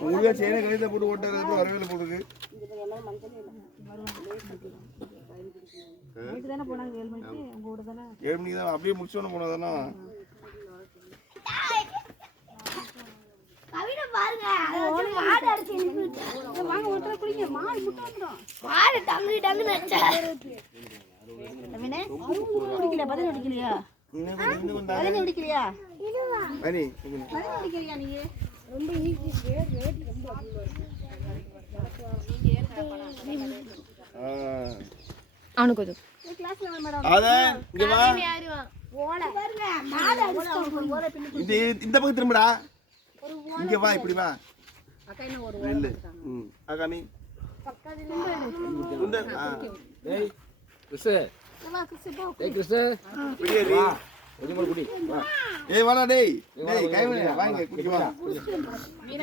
உங்களுக்கு சேனை கழுத்தை போட்டு ஓட்டுறது வரவேல போட்டுருக்கு. ஏழு மணிக்கு தான் அப்படியே முடிச்சோன்னு போனதானா? அவனுக்கு இந்த பக்கம் திரும்படா. இங்க வா, இப்படி வா. ஏய் வாடா டேய். டேய் கைவனே வாங்க குடி வா.